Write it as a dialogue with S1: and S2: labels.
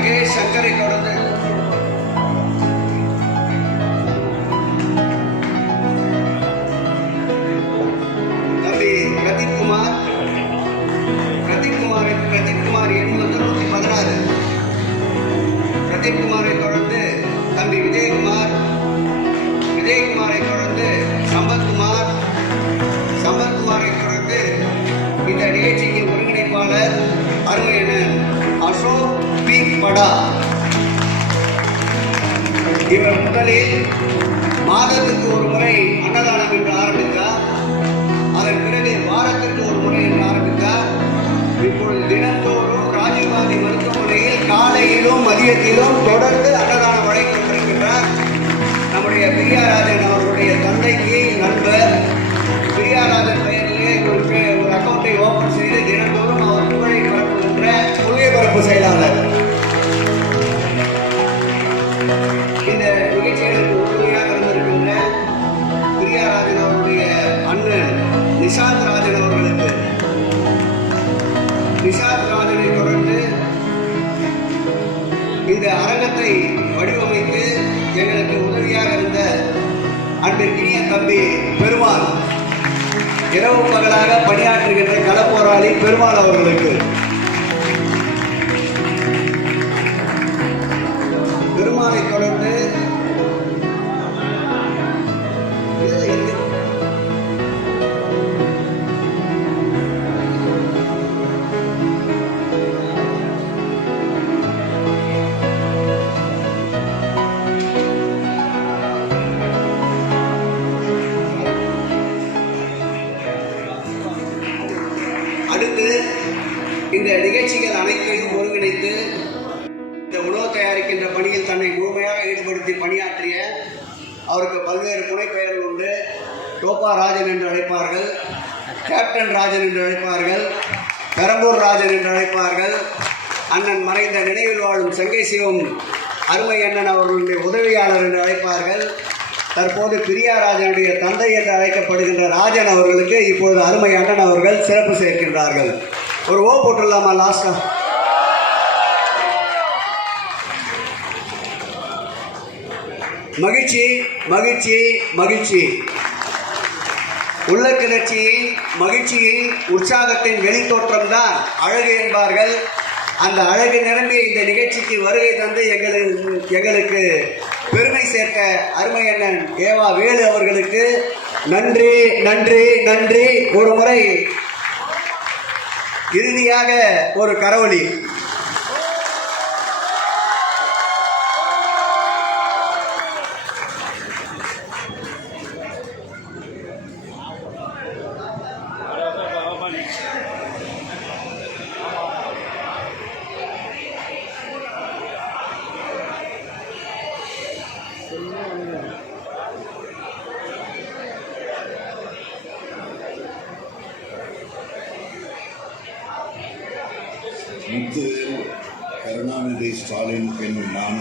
S1: மகேஷ் சங்கரை தொடர்ந்து தம்பி பிரதீப் குமார் பிரதீப் குமார் பிரதீப் குமார் எண் வந்து நூற்றி பதினாறு பிரதீப் படா இவர் முதலில் மாதத்துக்கு ஒரு முறை அன்னதானம் என்று ஆரம்பித்தார் அதன் பிறகு வாரத்திற்கு ஒரு முறை என்று ஆரம்பித்தார் இப்பொழுது தினந்தோறும் ராஜீவ்காந்தி மருத்துவமனையில் காலையிலும் மதியத்திலும் தொடர்ந்து அன்னதானம் வழங்கிக் கொண்டிருக்கின்றார் நம்முடைய பிரியாராஜன் அவர்களுடைய தந்தைக்கு நண்பர். பிரியாராஜன் பெயரிலே ஒரு ஒரு அக்கௌண்ட்டை ஓபன் செய்து தினந்தோறும் அவர் நிஷாந்த் ராஜன் அவர்களுக்கு நிஷாத் ராஜனை தொடர்ந்து இந்த அரங்கத்தை வடிவமைத்து எங்களுக்கு உதவியாக இருந்த அன்பிற்கினிய தம்பி பெருமாள் இரவு பகலாக பணியாற்றுகின்ற களப்போராளி பெருமாள் அவர்களுக்கு. பெருமாளை தொடர்ந்து நிகழ்ச்சிகள் அனைத்தையும் ஒருங்கிணைத்து இந்த உணவு தயாரிக்கின்ற பணியில் தன்னை முழுமையாக ஈடுபடுத்தி பணியாற்றிய அவருக்கு பல்வேறு புனைப்பெயர்கள் உண்டு. டோப்பா ராஜன் என்று அழைப்பார்கள் கேப்டன் ராஜன் என்று அழைப்பார்கள் பெரம்பூர் ராஜன் என்று அழைப்பார்கள் அண்ணன் மறைந்த நினைவில் வாழும் செங்கை சிவம் அருமை அண்ணன் அவர்களுடைய உதவியாளர் என்று அழைப்பார்கள். தற்போது பிரியாராஜனுடைய தந்தை என்று அழைக்கப்படுகின்ற ராஜன் அவர்களுக்கு இப்போது அருமை அண்ணன் அவர்கள் சிறப்பு சேர்க்கின்றார்கள். ஒரு ஓ போட்டுடலாமா லாஸ்டா மகிழ்ச்சி மகிழ்ச்சி மகிழ்ச்சி. உள்ள கிளர்ச்சியின் மகிழ்ச்சியின் உற்சாகத்தின் வெளித்தோற்றம் தான் அழகு என்பார்கள். அந்த அழகு நிரம்பிய இந்த நிகழ்ச்சிக்கு வருகை தந்து எங்களுக்கு எங்களுக்கு பெருமை சேர்க்க அருமை அண்ணன் ஏவா வேலு அவர்களுக்கு நன்றி நன்றி நன்றி. ஒரு முறை இறுதியாக ஒரு கரவொலி.
S2: முத்து கருணாநிதி ஸ்டாலின் என்னும் நான்.